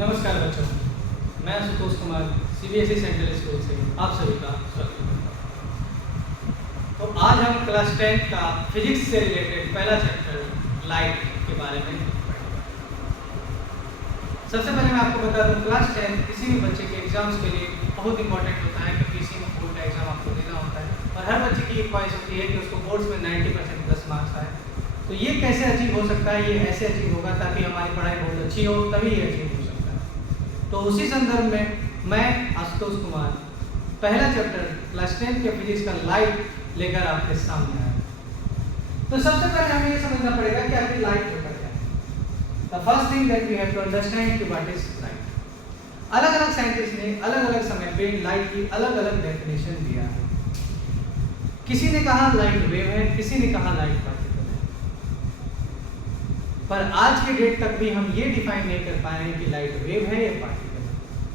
नमस्कार बच्चों, मैं Sutosh Kumar CBSE central school से आप सभी का स्वागत करता हूँ। तो आज हम क्लास 10 का फिजिक्स से रिलेटेड पहला चैप्टर लाइट के बारे में पढ़ेंगे। सबसे पहले मैं आपको बता दूँ, क्लास 10 किसी भी बच्चे के एग्जाम्स के लिए बहुत इंपॉर्टेंट होता है क्योंकि इसी में बोर्ड का एग्जाम आपको देना होता है और हर बच्चे की एक ख्वाहिश होती है कि उसको बोर्ड्स में 90% प्लस मार्क्स आए। तो ये कैसे अचीव हो सकता है? ये ऐसे अचीव होगा ताकि हमारी पढ़ाई बहुत अच्छी हो, तभी ये अचीव हो सकता है। तो उसी संदर्भ में मैं आशुतोष कुमार पहला चैप्टर क्लास 10 के फिजिक्स का लाइट लेकर आपके सामने आया। तो सबसे पहले हमें ये समझना पड़ेगा कि आखिर लाइट होता क्या है। The first thing that we have to understand कि व्हाट इज लाइट। अलग अलग साइंटिस्ट ने अलग अलग समय पे लाइट की अलग अलग डेफिनेशन दिया है। किसी ने कहा लाइट वेव है, किसी ने कहा लाइट पार्टिकल है, पर आज के डेट तक भी हम ये डिफाइन नहीं कर पाए हैं कि लाइट वेव है या पार्टिकल है।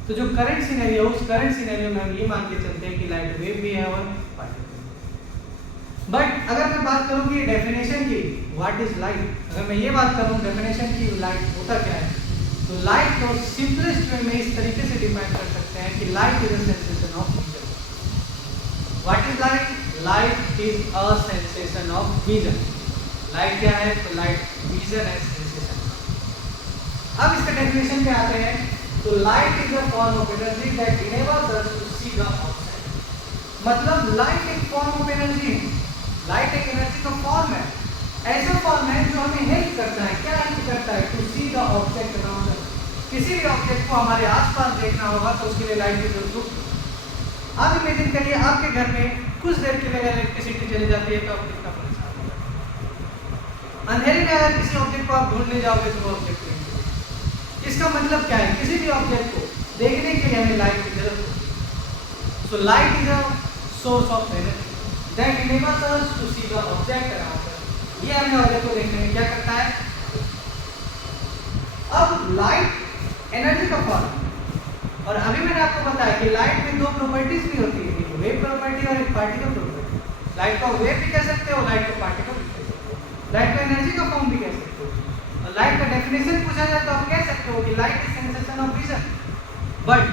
तो जो करंट सिनेरियो, उस करंट सिनेरियो में हम ये मान के चलते हैं कि लाइट वेव भी है और पार्टिकल। बट अगर मैं बात करूं कि डेफिनेशन की व्हाट इज लाइट, अगर मैं ये बात करूं डेफिनेशन की लाइट होता क्या है, तो लाइट को सिंपलेस्ट वे में इस तरीके से डिफाइन कर सकते हैं कि light is a sensation of vision. What is light? Light is a sensation of vision. Light क्या है? तो लाइट विजन एंड सेंसेशन। अब इसका डेफिनेशन पे आते हैं। तो light is a form of energy that enables us to see the outside. मतलब लाइट एक फॉर्म ऑफ एनर्जी है। लाइट एक एनर्जी का फॉर्म है, ऐसा फॉर्म है जो हमें हेल्प करता है। क्या हेल्प करता है? To see the object around us. किसी भी ऑब्जेक्ट को हमारे आसपास देखना होगा तो उसके लिए लाइट की जरूरत होगी। आप इमेजिन करिए, आपके घर में कुछ देर के लिए अगर इलेक्ट्रिसिटी चली जाती है तो आप कितना परेशान होगा। अंधेरे में अगर किसी ऑब्जेक्ट को आप ढूंढने जाओगे तो वो ऑब्जेक्ट नहीं मिलेगा। इसका मतलब क्या है? किसी भी ऑब्जेक्ट को देखने के लिए हमें लाइट की जरूरत होगी। So light is a source of energy that enables us to see the object around us. ये हमें ऑब्जेक्ट को देखने में क्या करता है? अब लाइट एनर्जी का फॉर्म, और अभी मैंने आपको बताया कि लाइट में दो प्रॉपर्टीज भी होती है, एक वेव प्रॉपर्टी और एक पार्टिकल प्रॉपर्टी। लाइट को वेव भी कह सकते हो, लाइट को पार्टिकल भी कह सकते हो, लाइट को एनर्जी का फॉर्म भी कह सकते हो। और लाइट का डेफिनेशन पूछा जाए तो आप कह सकते हो कि light is sensation of vision. But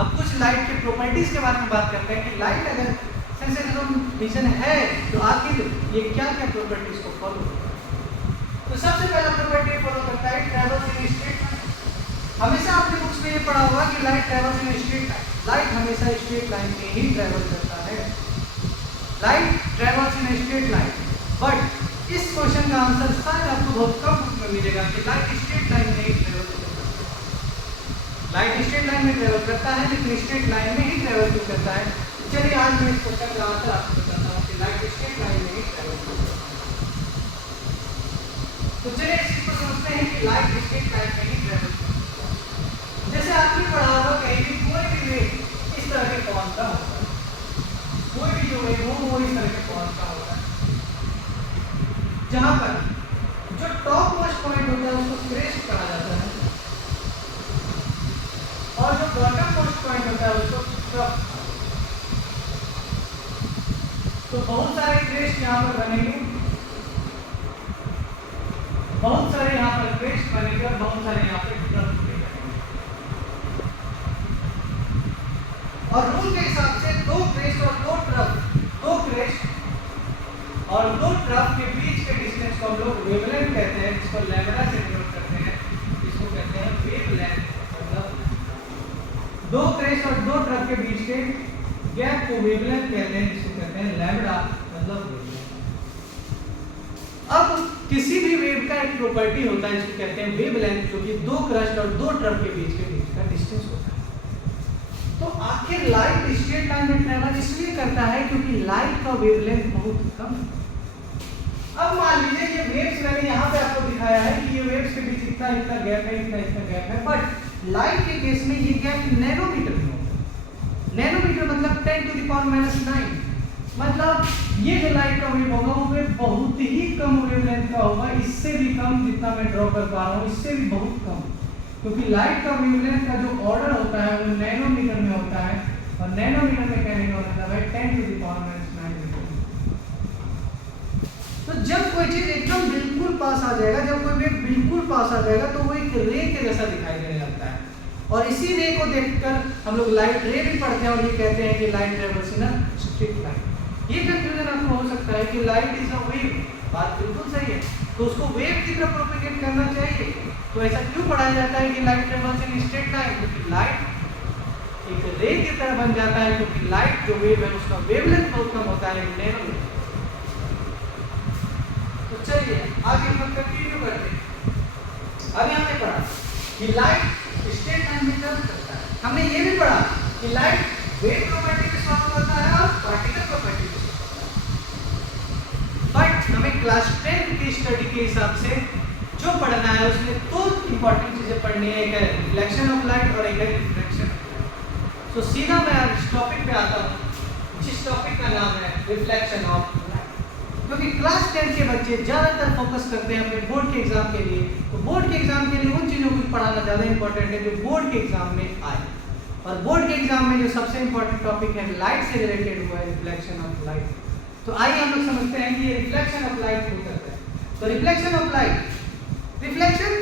अब कुछ लाइट के प्रॉपर्टीज के बारे में बात करते हैं कि लाइट अगर सेंसेशन ऑफ विजन है तो आखिर ये क्या क्या प्रॉपर्टीज को फॉलो करता है। तो सबसे पहला प्रॉपर्टी फॉलो करता है ट्रैवल्स इन स्ट्रेट लाइन। हमेशा आपने बुक्स में ये पढ़ा होगा कि light travels in straight line. Light हमेशा स्ट्रेट लाइन में ही ट्रैवल करता है। Light travels in straight line. But इस क्वेश्चन का आंसर शायद आपको बहुत कम बुक में मिलेगा कि लाइट स्ट्रेट लाइन में ही ट्रैवल करता है। लाइट स्ट्रेट लाइन में ट्रैवल करता है, लेकिन स्ट्रेट लाइन में ही ट्रैवल क्यों करता है? चलिए आज मैं इस क्वेश्चन का आंसर आपको बताता हूँ कि लाइट स्ट्रेट लाइन में ही ट्रैवल करता है। तो चलिए इस चीज को समझते हैं कि लाइट स्ट्रेट लाइन में ही ट्रैवल करता है। जैसे आपने पढ़ा होगा कहीं भी कोई भी वेव इस तरह के फॉर्म का होता है, कोई भी जो वेव हो वो इस तरह के फॉर्म का होता है, जहां पर जो टॉप मोस्ट पॉइंट होता है उसको क्रेस्ट कहा जाता है और जो बॉटम मोस्ट पॉइंट होता है उसको ट्रफ। तो बहुत सारे क्रेस्ट यहाँ पर बनेंगे, बहुत सारे यहाँ पर क्रेस्ट बनेंगे और बहुत सारे यहाँ पर ट्रफ बनेंगे। और रूल के हिसाब से दो क्रेस्ट और दो ट्रफ के बीच के डिस्टेंस को हम लोग वेवलेंथ कहते हैं, जिसको लैम्बडा से डिनोट करते हैं, इसको कहते हैं वेवलेंथ। मतलब दो क्रेस्ट और दो ट्रफ के बीच के गैप को वेवलेंथ कहते हैं, जिसको कहते हैं लैम्बडा मतलब वेवलेंथ। अब किसी भी वेव का एक प्रॉपर्टी होता है जिसको कहते हैं वेवलेंथ, जो कि दो क्रस्ट और दो ट्रफ के बीच का डिस्टेंस होता है। तो आखिर लाइट स्ट्रेट लाइन में ट्रैवल इसलिए करता है क्योंकि लाइट का वेवलेंथ बहुत कम है। अब मान लीजिए ये वेव्स मैंने यहाँ पे आपको दिखाया है कि ये वेव्स के बीच इतना इतना गैप है, इतना इतना गैप है, बट लाइट के केस में ये गैप नैनोमीटर में होता है। नैनोमीटर मतलब 10⁻⁹। मतलब ये जो लाइट का वेव होगा वो वेव बहुत ही कम वेवलेंथ का होगा, इससे भी कम जितना मैं ड्रॉ कर पा रहा हूँ, इससे भी बहुत कम, क्योंकि लाइट का वेवलेंथ का जो ऑर्डर होता है वो नैनोमीटर में होता है और नैनोमीटर में कहने का मतलब है 10⁻⁹ मीटर। तो जब कोई चीज एकदम बिल्कुल पास आ जाएगा, जब कोई वेव बिल्कुल पास आ जाएगा तो वो एक रे के जैसा दिखाई देने लगता है। और इसी रे को देखकर हम लोग लाइट रे भी पढ़ते हैं और ये कहते हैं कि light travels in a straight line. ये कंफ्यूजन आपको हो सकता है कि लाइट इज अ वेव, बात बिल्कुल सही है, तो उसको वेव की तरफ प्रोपेगेट करना चाहिए। तो ऐसा क्यों पढ़ाया जाता है कि light travels in straight line? क्योंकि लाइट एक रे की तरह बन जाता है, क्योंकि लाइट जो वेव है उसका वेवलेंथ बहुत कम होता है, नैनो। तो चलिए आगे हम कंटिन्यू करते हैं। अभी हमने पढ़ा कि लाइट स्ट्रेट लाइन में ट्रेवल करता है, हमने ये भी पढ़ा कि लाइट वेव प्रॉपर्टी के साथ होता है और पार्टिकल प्रॉपर्टी के साथ। बट हमें क्लास 10 की स्टडी के हिसाब से जो पढ़ना है उसमें दो इंपॉर्टेंट चीजें पढ़नी है, एक है रिफ्लेक्शन ऑफ लाइट और एक है रिफ्रैक्शन ऑफ लाइट। तो सीधा मैं इस टॉपिक पे आता हूँ जिस टॉपिक का नाम है रिफ्लेक्शन ऑफ लाइट। क्योंकि क्लास 10 के बच्चे ज़्यादातर फोकस करते हैं अपने बोर्ड के एग्जाम के लिए, तो बोर्ड के एग्जाम के लिए उन चीज़ों को पढ़ाना ज़्यादा इंपॉर्टेंट है जो बोर्ड के एग्जाम में आए। और बोर्ड के एग्जाम में जो सबसे इंपॉर्टेंट टॉपिक है लाइट से रिलेटेड हुआ है रिफ्लेक्शन ऑफ लाइट। तो आइए हम लोग समझते हैं कि ये रिफ्लेक्शन ऑफ लाइट क्यों करता है। तो रिफ्लेक्शन ऑफ लाइट, रिफ्लेक्शन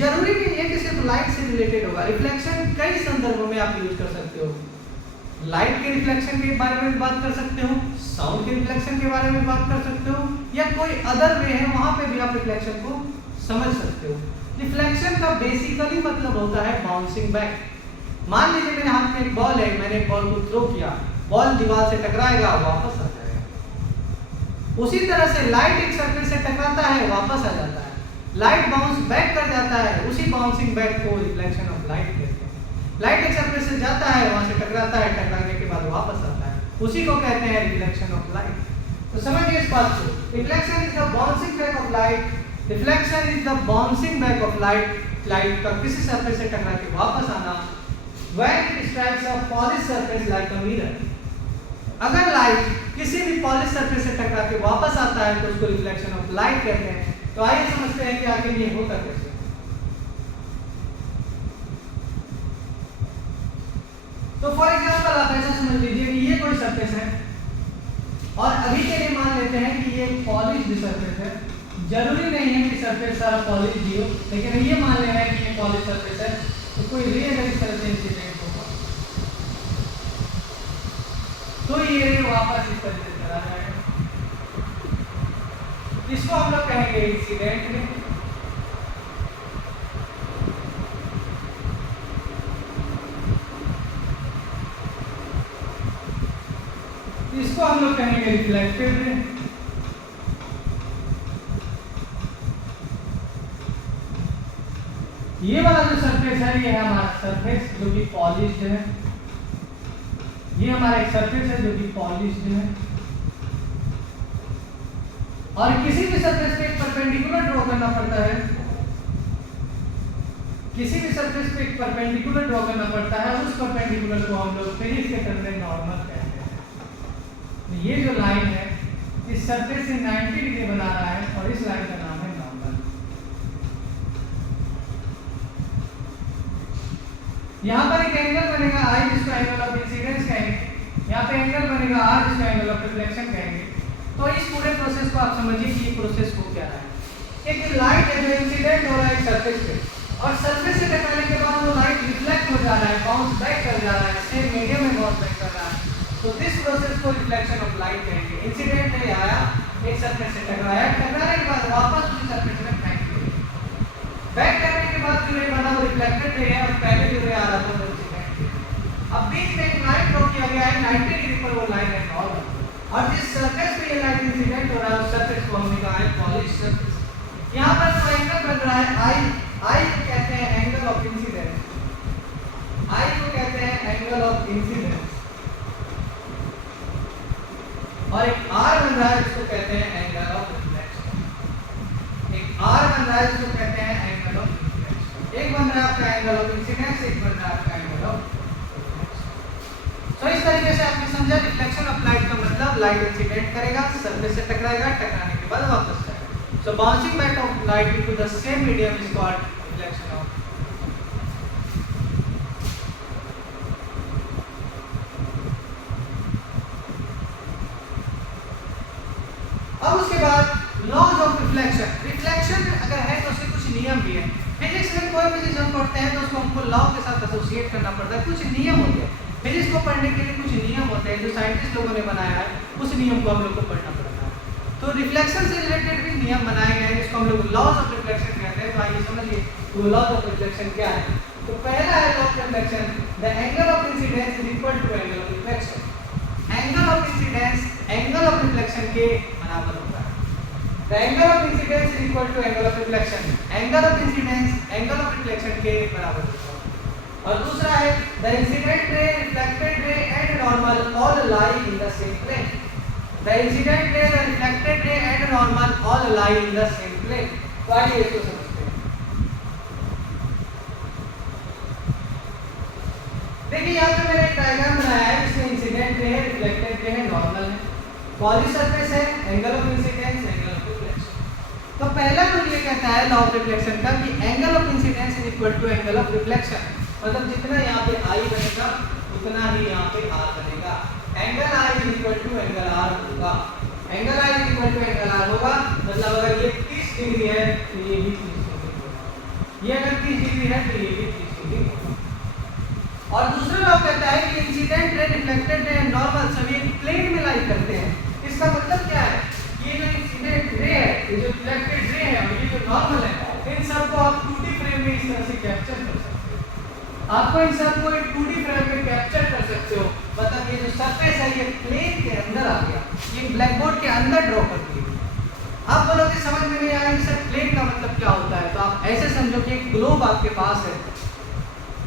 जरूरी नहीं है कि सिर्फ लाइट से रिलेटेड होगा। रिफ्लेक्शन कई संदर्भों में आप यूज कर सकते हो। लाइट के रिफ्लेक्शन के बारे में बात कर सकते हो, साउंड के रिफ्लेक्शन के बारे में बात कर सकते हो, या कोई अदर वे है वहां पे भी आप रिफ्लेक्शन को समझ सकते हो। रिफ्लेक्शन का बेसिकली मतलब होता है बाउंसिंग बैक। मान लीजिए मेरे हाथ में एक बॉल है, मैंने एक बॉल को थ्रो किया, बॉल दीवार से टकराएगा, वापस आ जाएगा। उसी तरह से लाइट एक सर्फेस से टकराता है, वापस आ जाता है, लाइट बाउंस बैक कर जाता है, उसी बाउंसिंग बैक को रिफ्लेक्शन ऑफ लाइट कहते हैं। लाइट एक सर्फेस से जाता है, वहां से टकराता है, टकराने के बाद वापस आता है, उसी को कहते हैं रिफ्लेक्शन ऑफ लाइट। तो समझिए इस बात को, reflection is the bouncing back of light. Reflection is the bouncing back of light, light का किसी सरफेस से टकरा के वापस आना। When it strikes a polished surface like a mirror, अगर लाइट किसी भी पॉलिश सरफेस से टकरा के वापस आता है तो उसको रिफ्लेक्शन ऑफ लाइट कहते हैं। तो आइए समझते हैं कि आखिर ये होता कैसे। तो फॉर एग्जांपल आप ऐसा समझ लीजिए कि ये कोई सरफेस है और अभी के लिए मान लेते हैं कि ये एक पॉलिश्ड सरफेस है। जरूरी नहीं है कि सरफेस सारा पॉलिश ही हो, लेकिन ये मान लेना है कि ये पॉलिश सरफेस है। तो कोई रे अगर इस तरह से इंसिडेंट होगा तो ये रे वापस इस तरह से चला जाएगा, इसको हम लोग कहेंगे इंसिडेंट रे। इसको हम लोग कहेंगे रिफ्लेक्टेड रे। ये वाला जो सरफेस है ये है हमारा सरफेस जो कि पॉलिश्ड है। ये हमारा एक सरफेस है जो कि पॉलिश्ड है और किसी भी सरफेस पे एक परपेंडिकुलर ड्रॉ करना पड़ता है। किसी भी सरफेस पे एक परपेंडिकुलर ड्रॉ करना पड़ता है, उस परपेंडिकुलर को हम लोग फिजिक्स के टर्म में नॉर्मल कहते हैं। ये जो लाइन है इस सरफेस से 90 डिग्री बना रहा है और इस लाइन का नाम है नॉर्मल। यहाँ पर एक एंगल बनेगा I जिसको एंगल ऑफ इंसिडेंस कहेंगे, यहाँ पे एंगल बनेगा R जिसको एंगल ऑफ रिफ्लेक्शन कहेंगे। तो इस पूरे प्रोसेस को आप समझिए कि ये प्रोसेस हो क्या रहा है। एक लाइट है जो इंसिडेंट हो रहा है एक सरफेस पे और सरफेस से टकराने के बाद वो लाइट रिफ्लेक्ट हो जा रहा है, बाउंस बैक कर जा रहा है, सेम मीडियम में बाउंस बैक कर रहा है। तो दिस प्रोसेस को रिफ्लेक्शन ऑफ लाइट कहेंगे। इंसिडेंट रे आया, एक सरफेस से टकराया, टकराने के बाद वापस उसी सरफेस में फेंक दिया। बैक करने के बाद जो रे बना वो रिफ्लेक्टेड रे है और पहले जो रे आ रहा था वो इंसिडेंट। अब बीच में एक लाइन ड्रॉ किया गया है 90 डिग्री पर, वो लाइन है नॉर्मल, और जिस सरफेस पे ये लाइट इंसिडेंट हो रहा है उस सरफेस को हमने कहा है पॉलिश सरफेस। यहाँ पर जो एंगल बन रहा है I को कहते हैं एंगल ऑफ इंसिडेंस। I को कहते हैं एंगल ऑफ इंसिडेंस और एक R बन रहा है जिसको कहते हैं एंगल ऑफ रिफ्लेक्शन। एक R बन रहा है जिसको कहते हैं एंगल ऑफ रिफ्लेक्शन। एक बन रहा है आपका एंगल ऑफ इंसिडेंस, एक बन रहा है आपका एंगल ऑफ रिफ्लेक्शन। तो इस तरीके से आपने समझा रिफ्लेक्शन ऑफ लाइट का मतलब लाइट इंसिडेंट करेगा, सरफेस से टकराएगा, टकराने के बाद वापस जाएगा। So bouncing back of light into the same medium is called reflection of. अब उसके बाद लॉज ऑफ रिफ्लेक्शन। रिफ्लेक्शन अगर है तो उसके कुछ नियम भी है। फिजिक्स में कोई भी चीज हम पढ़ते हैं तो उसको हमको लॉ के साथ एसोसिएट करना पड़ता है, कुछ नियम होते हैं। फिजिक्स को पढ़ने के लिए कुछ नियम होते हैं जो साइंटिस्ट लोगों ने बनाया है, उस नियम को हम लोग को पढ़ना पड़ता है। तो रिफ्लेक्शन से रिलेटेड भी नियम बनाए गए हैं जिसको हम लोग लॉज ऑफ रिफ्लेक्शन कहते हैं। तो आइए समझिए वो लॉज ऑफ रिफ्लेक्शन क्या है। तो पहला है law of reflection, the angle of incidence is equal to angle of reflection. Angle of incidence angle of reflection के बराबर होता है। The angle of incidence is equal to angle of reflection, angle of incidence angle of reflection के बराबर होता है। और दूसरा है the incident ray, reflected ray and normal all lie in the same plane. The incident ray, the reflected ray and normal all lie in the same plane. तो आइए इसको समझते हैं। देखिए यहाँ पे मैंने एक डायग्राम बनाया है जिसमें इंसिडेंट रे है, रिफ्लेक्टेड रे है, नॉर्मल है, पॉली सरफेस है, angle of incidence, angle of reflection. तो पहला रूल ये कहता है लॉ ऑफ रिफ्लेक्शन का कि angle of incidence is equal to angle of reflection. मतलब जितना यहाँ पे आई बनेगा उतना ही यहाँ पे आर बनेगा। Angle I is equal to angle R होगा। Angle I is equal to angle R होगा, मतलब अगर ये 30 डिग्री है तो ये भी 30 डिग्री होगा, ये अगर 30 डिग्री है तो ये भी 30 डिग्री होगा। और दूसरा लॉ कहता है कि इंसिडेंट रे, रिफ्लेक्टेड रे, नॉर्मल सभी एक प्लेन में लाई करते हैं। इसका मतलब क्या है? ये जो इंसिडेंट रे है, ये जो रिफ्लेक्टेड रे है और ये जो नॉर्मल है, इन सबको आप 2D फ्रेम में इस तरह से कैप्चर कर सकते हो। आपको इन सबको एक 2D फ्रेम में कैप्चर कर सकते हो। मतलब ये जो सरफेस है ये प्लेन के अंदर आ गया, ये ब्लैक बोर्ड के अंदर ड्रॉ कर दिया। आप बोलोगे समझ में नहीं आया सर प्लेन का मतलब क्या होता है? तो आप ऐसे समझो कि एक ग्लोब आपके पास है।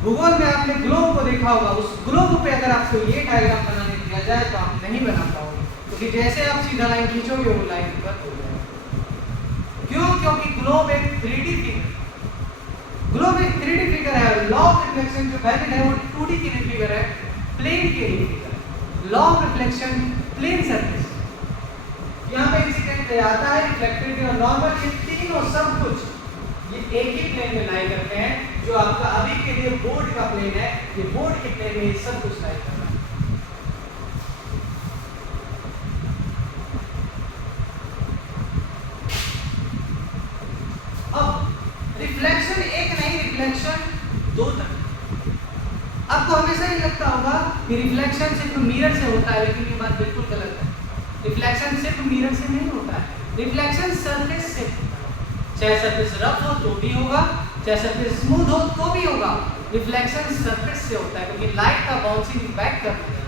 भूगोल में आपने ग्लोब को देखा होगा, उस ग्लोब पे अगर आपको ये डायग्राम बनाने दिया जाए तो आप नहीं बना पाओगे, क्योंकि जैसे आप सीधा लाइन खींचोगे वो लाइन कट हो जाएगी। क्यों? क्योंकि ग्लोब एक 3D फिगर, ग्लोब एक 3D फिगर है। लॉ ऑफ रिफ्लेक्शन जो वैलिड है वो 2D की फिगर है, प्लेन की फिगर है। Law of reflection plane surface, यहाँ पे इंसिडेंट रे आता है, रिफ्लेक्टेड रे और नॉर्मल, ये तीनों सब कुछ ये एक ही प्लेन में लाई करते हैं। जो आपका अभी के लिए बोर्ड का प्लेन है, ये बोर्ड के प्लेन में सब कुछ लाई कर रहा है। अब रिफ्लेक्शन एक नहीं, रिफ्लेक्शन दो तरह। आपको हमेशा ही लगता होगा कि रिफ्लेक्शन सिर्फ मिरर से होता है, लेकिन ये बात बिल्कुल गलत है। रिफ्लेक्शन सिर्फ मिरर से नहीं होता है, रिफ्लेक्शन सरफेस से होता है। चाहे सरफेस रफ हो तो भी होगा, चाहे सरफेस स्मूथ हो तो भी होगा। रिफ्लेक्शन सरफेस से होता है क्योंकि लाइट का बाउंसिंग बैक करता है।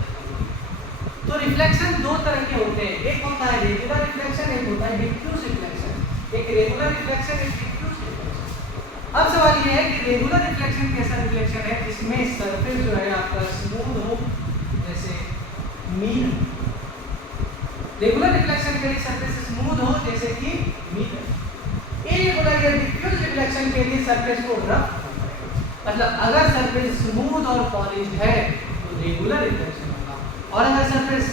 तो रिफ्लेक्शन दो तरह के होते हैं, एक होता है रेगुलर रिफ्लेक्शन, एक होता है डिफ्यूज रिफ्लेक्शन। एक रेगुलर रिफ्लेक्शन, एक डिफ्यूज रिफ्लेक्शन। अब सवाल ये है कि रेगुलर रिफ्लेक्शन कैसा रिफ्लेक्शन है जिसमें सरफेस जो है आपका स्मूथ हो, जैसे मीन। रेगुलर रिफ्लेक्शन के लिए सरफेस स्मूथ हो जैसे कि मीन। इरेगुलर या डिफ्यूज रिफ्लेक्शन के लिए सरफेस को रफ, मतलब अगर सरफेस स्मूथ और पॉलिश्ड है तो रेगुलर रिफ्लेक्शन होगा, और अगर सरफेस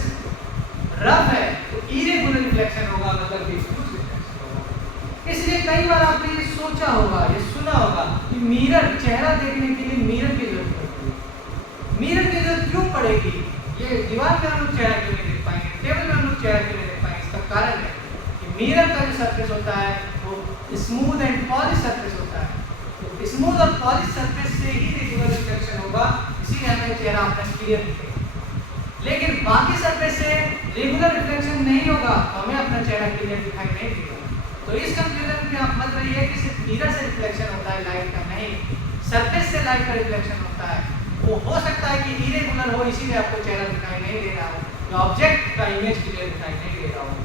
रफ है तो इरेगुलर रिफ्लेक्शन होगा, मतलब डिफ्यूज रिफ्लेक्शन होगा। इसलिए कई बार आपने ये सोचा होगा, ये सुना होगा कि मिरर, चेहरा देखने के लिए मिरर की जरूरत पड़ती है। मिरर की जरूरत क्यों पड़ेगी? ये दीवार पे हम लोग चेहरा क्यों नहीं देख पाएंगे, टेबल पे हम लोग चेहरा क्यों नहीं देख पाएंगे? इसका कारण है कि मिरर का जो सरफेस होता है वो स्मूथ एंड पॉलिश सरफेस होता है। तो स्मूथ और पॉलिश सरफेस से ही रेगुलर रिफ्लेक्शन होगा, इसीलिए हमें चेहरा अपना क्लियर दिखेगा। लेकिन बाकी सरफेस से रेगुलर रिफ्लेक्शन नहीं होगा तो हमें अपना चेहरा क्लियर दिखाई नहीं देगा। तो इस कंक्लूजन में आप मत रहिए कि सिर्फ मिरर से रिफ्लेक्शन होता है लाइट का, नहीं, सरफेस से लाइट का रिफ्लेक्शन होता है। वो हो सकता है कि इरेगुलर हो, इसीलिए आपको चेहरा दिखाई नहीं दे रहा हो, या ऑब्जेक्ट का इमेज क्लियर दिखाई नहीं दे रहा हो।